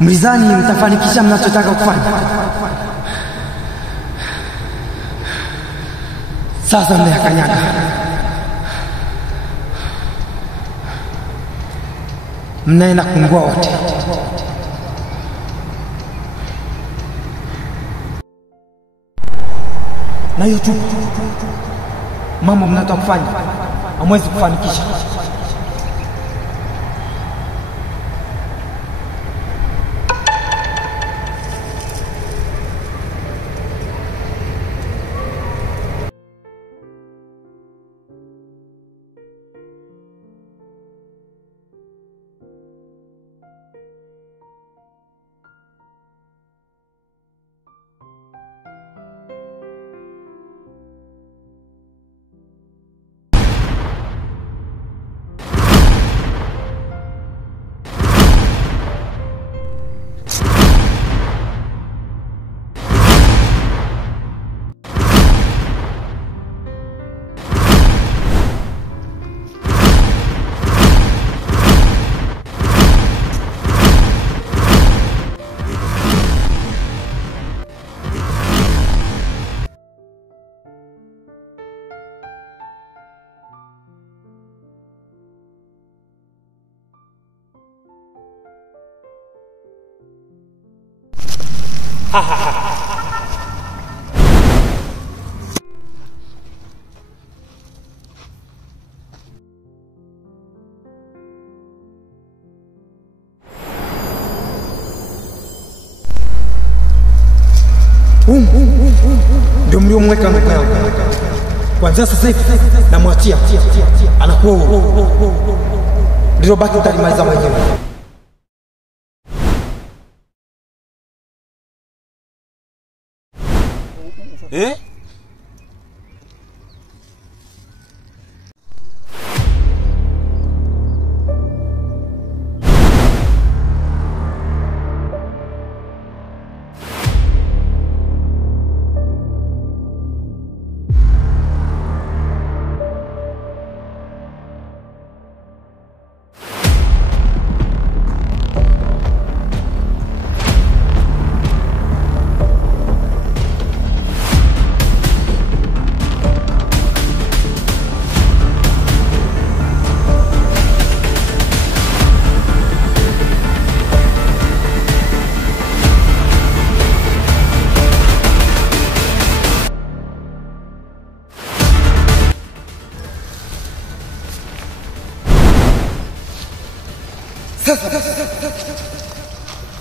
Mlizani mtafanikisha mnachotaka kufanya. Sasa mnayakanyaga. Mnaenda kuungua wote. Na hiyo tu mambo mnataka kufanya hamwezi kufanikisha. Ndio mliomweka ndugu yangu. Kwanza sasa hivi namwachia. Anakuwa ndio baki utalimaliza mwenyewe.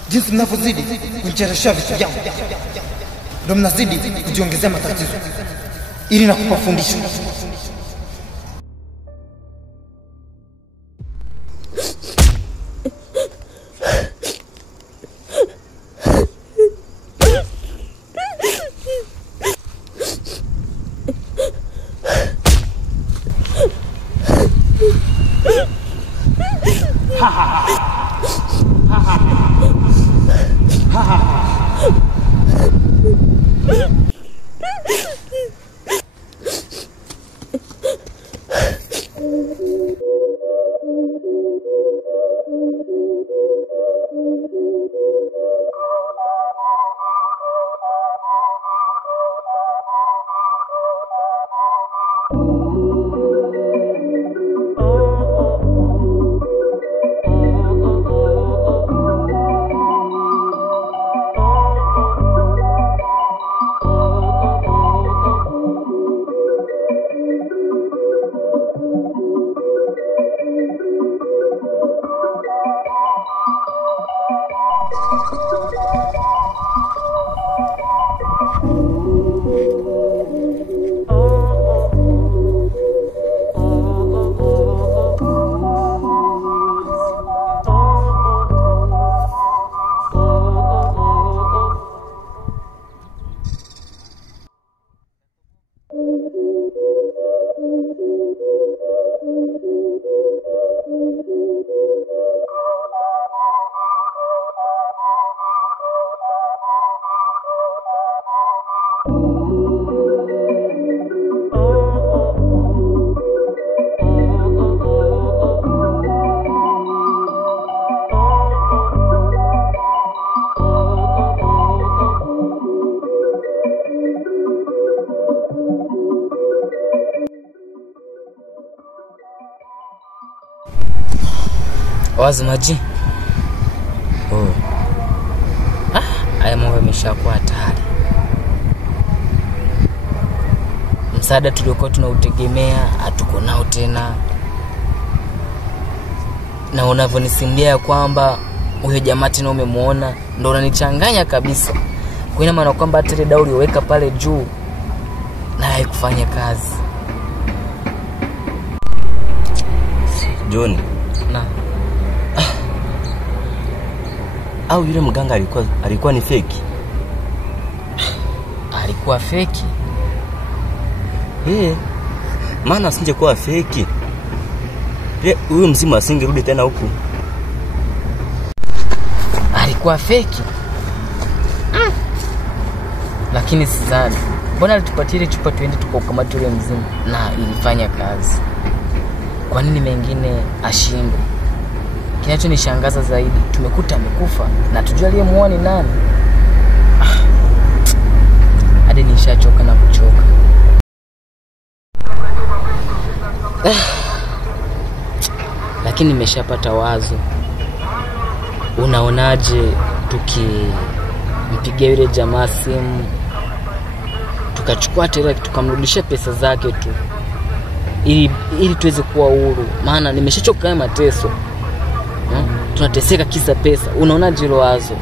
Jinsi mnavyozidi kunichelewesha vitu vyangu ndio mnazidi kujiongezea matatizo. Ili nakupa fundisho. Wazi maji. Haya mambo yameshakuwa hatari. Msaada tuliokuwa tunautegemea hatuko nao tena. Na unavyonisimulia kwamba huyo jamaa tena umemuona, ndio unanichanganya kabisa. Kwa ina maana kwamba hata ile dawa ulioweka pale juu na haikufanya kazi. John. Na au yule mganga alikuwa ni fake? Alikuwa fake? Maana asingekuwa fake, huyo mzimu asingerudi tena huku. Alikuwa fake? Lakini sidhani. Mbona alitupatia ile chupa tuende tukaukamata yule mzimu na ilifanya kazi? Kwa nini mengine ashindwe? Kinachonishangaza zaidi, tumekuta amekufa na tujua aliyemuua ni nani. Hadi nishachoka na kuchoka. Lakini nimeshapata wazo. Unaonaje tukimpigia yule jamaa simu, tukachukua tena tukamrudishia pesa zake tu, ili tuweze kuwa huru? Maana nimeshachoka na mateso. Tunateseka kisa pesa. Unaonaje hilo wazo?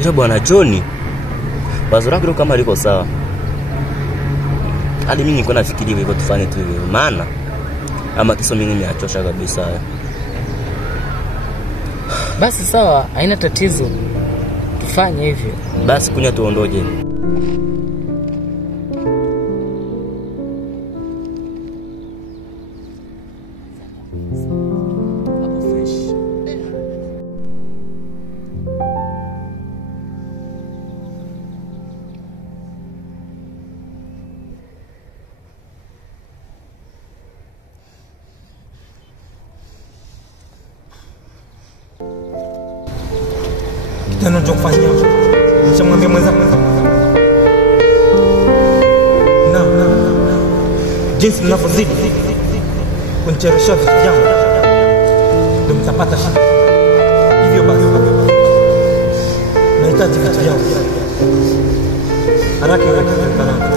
Ila bwana John, wazo lako kama liko sawa. Hadi mimi niko nafikiria hivyo tufanye tu hivyo. Maana ama kiso mimi nimeachosha kabisa. Basi sawa, haina tatizo. Tufanye hivyo. Basi kunya tuondoje. Tena unachofanya. Nishamwambia mwenzako. Na. Jinsi mnavyozidi kunicheresha vitu vyangu, ndio mtapata shida. Hivyo basi. Nahitaji vitu vyangu. Haraka haraka.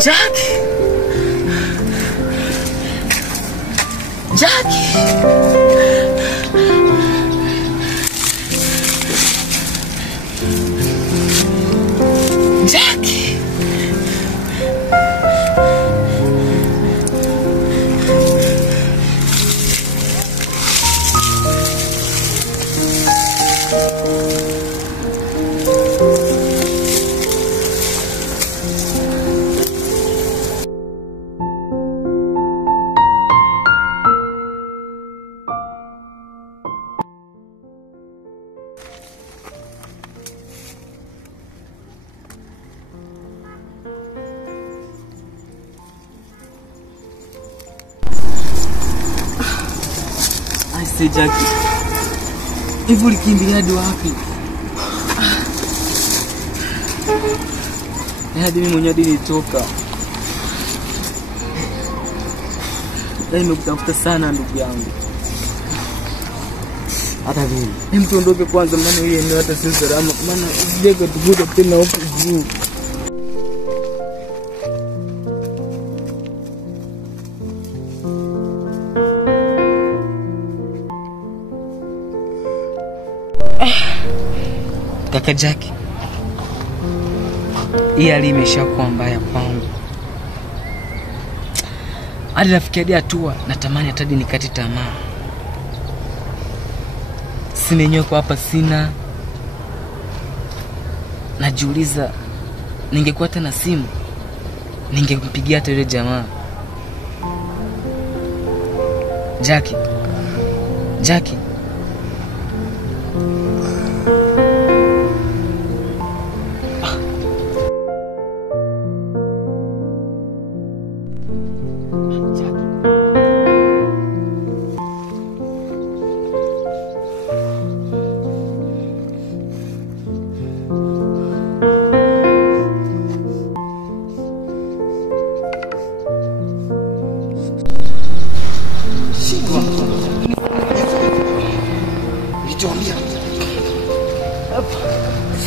Jackie. Jackie, hivi ulikimbilia hadi wapi? Hadi mimi mwenyewe nilitoka. Nimekutafuta sana ndugu yangu. Hata mimi. Mtu ondoke kwanza, maana yeye ndio hata si salama. Maana jega tubuda tena huko juu. Kaka Jackie, hii hali imeshakuwa mbaya kwangu. Hadi nafikia hatua natamani hata nikate tamaa. Simu yenyewe kwa hapa sina. Najiuliza ningekuwa hata na simu ningempigia hata yule jamaa. Jackie.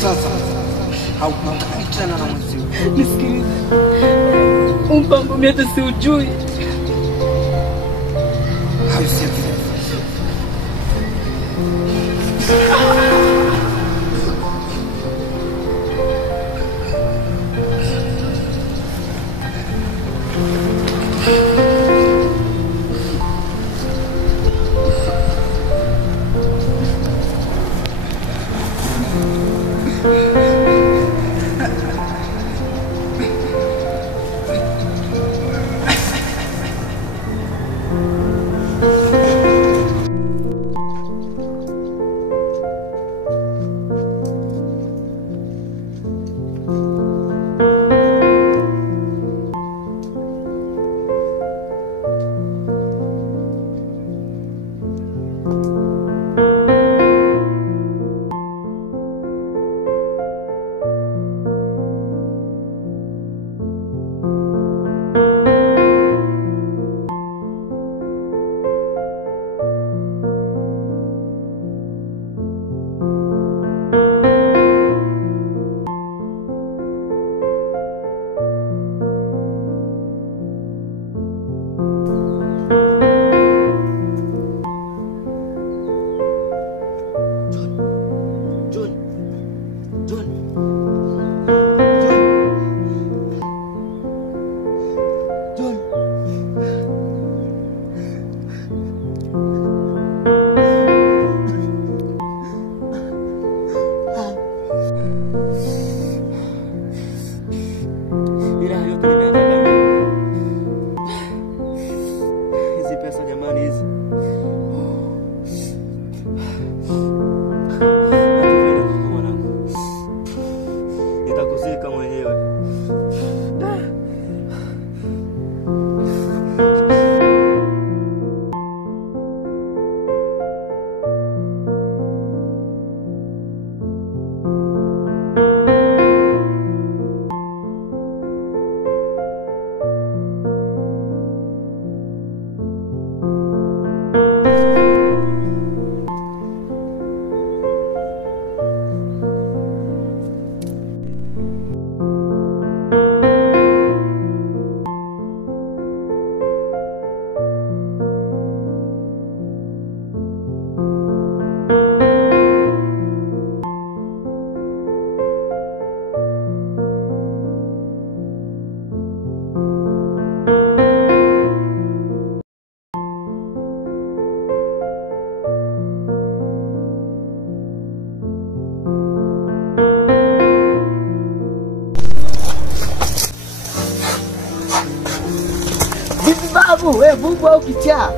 Sasa haukutani tena na mwenzio. Nisikilize. Mpango mimi hata siujui. Hausipi. Babu, wewe bubu au kichaa?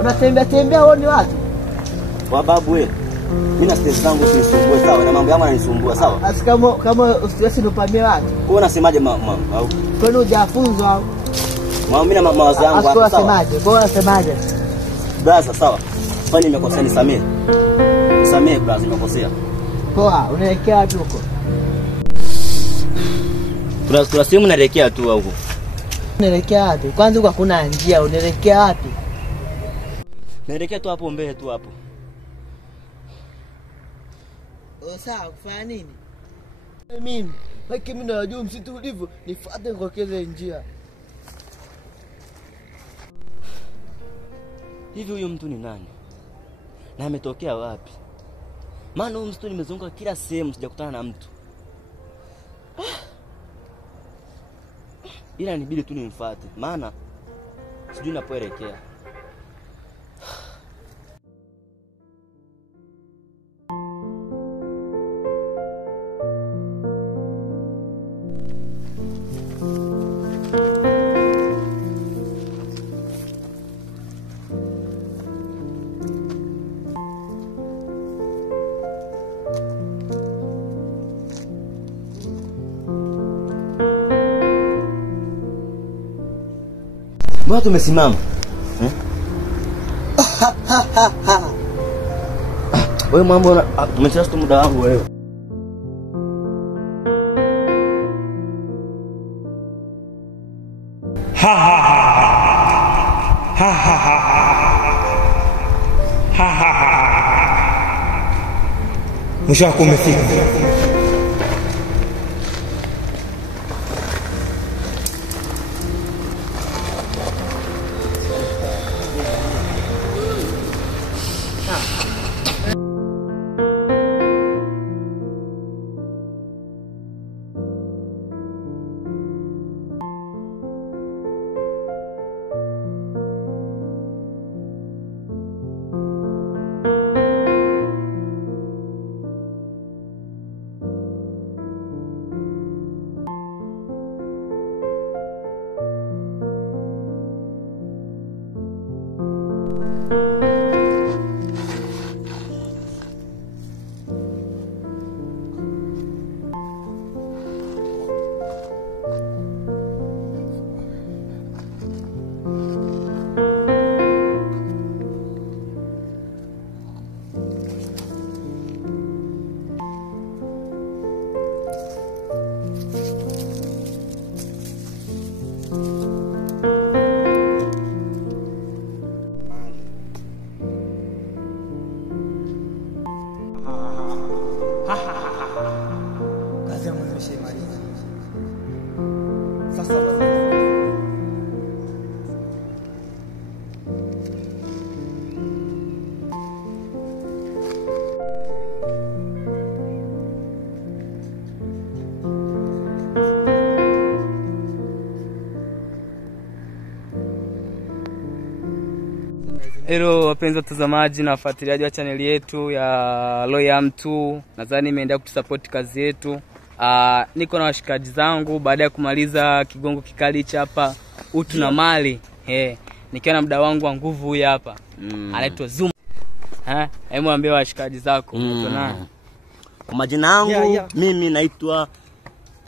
Unatembea uone watu? Kwa babu wewe. Mimi na stress zangu usinisumbue sawa na mambo yangu yananisumbua sawa? Basi kama stress unapamia watu. Kwa unasemaje mama? Kwani hujafunzwa? Mimi na mawazo yangu hapa sawa. Unasemaje? Bora unasemaje? Brother sawa. Fanya nimekosea nisamee. Nisamee brother nimekosea. Poa, unaelekea wapi huko? Tuna sehemu naelekea tu huko. Unaelekea wapi? Kwanza huko hakuna njia, unaelekea wapi? Naelekea tu hapo mbele tu hapo. Sawa, kufanya nini? Mimi, mimi najua msitu ulivyo, nifuate ngokeze njia. Hivi huyo mtu ni nani? Na ametokea wapi? Maana huyo msitu nimezunguka kila sehemu sijakutana na mtu. Ila nibidi tu nimfuate. Maana sijui napoelekea. Mbona tumesimama? Wewe mambo umecheza muda wangu wewe. Mwisho wako umefika. Kazi yangu nimeshaimaliza. Sasa Hello wapenzi watazamaji na wafuatiliaji wa channel yetu ya Loya Mtu. Nadhani imeendelea kutusupport kazi yetu. Niko na washikaji zangu baada ya kumaliza kigongo kikali hichi hapa utu na mali. Nikiwa na mda wangu wa nguvu huyu hapa. Anaitwa Zuma. Hebu ambie washikaji zako unaitwa nani? Kwa majina yangu mimi naitwa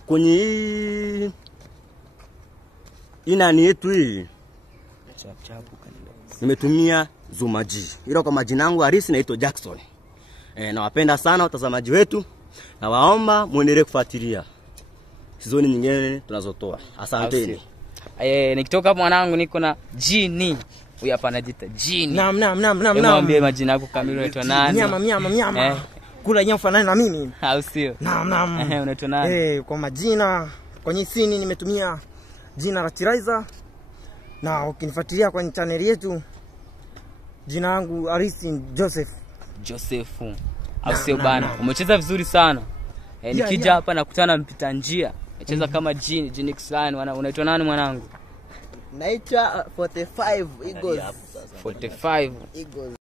kwenye inani yetu hii. Nimetumia Zuma G. Ila kwa majina yangu halisi naitwa Jackson. Nawapenda sana watazamaji wetu. Na waomba muendelee kufuatilia sizoni nyingine tunazotoa. Asanteni. Nikitoka hapo mwanangu niko na Genie. Huyu hapa anajiita Genie. Naam. Mwambie majina yako kamili unaitwa nani? Nyama. Kula nyama fanana na mimi. Au sio? Naam. Unaitwa nani? Kwa majina kwenye sini nimetumia jina la Tiraiza. Na ukinifuatilia kwenye channel yetu jina langu Arisi Joseph. Au sio bana? Umecheza vizuri sana. Nikija hapa nakutana mpita njia. Nacheza kama Genie Xline. Unaitwa nani mwanangu? Naitwa 45 Eagles. 45 Eagles.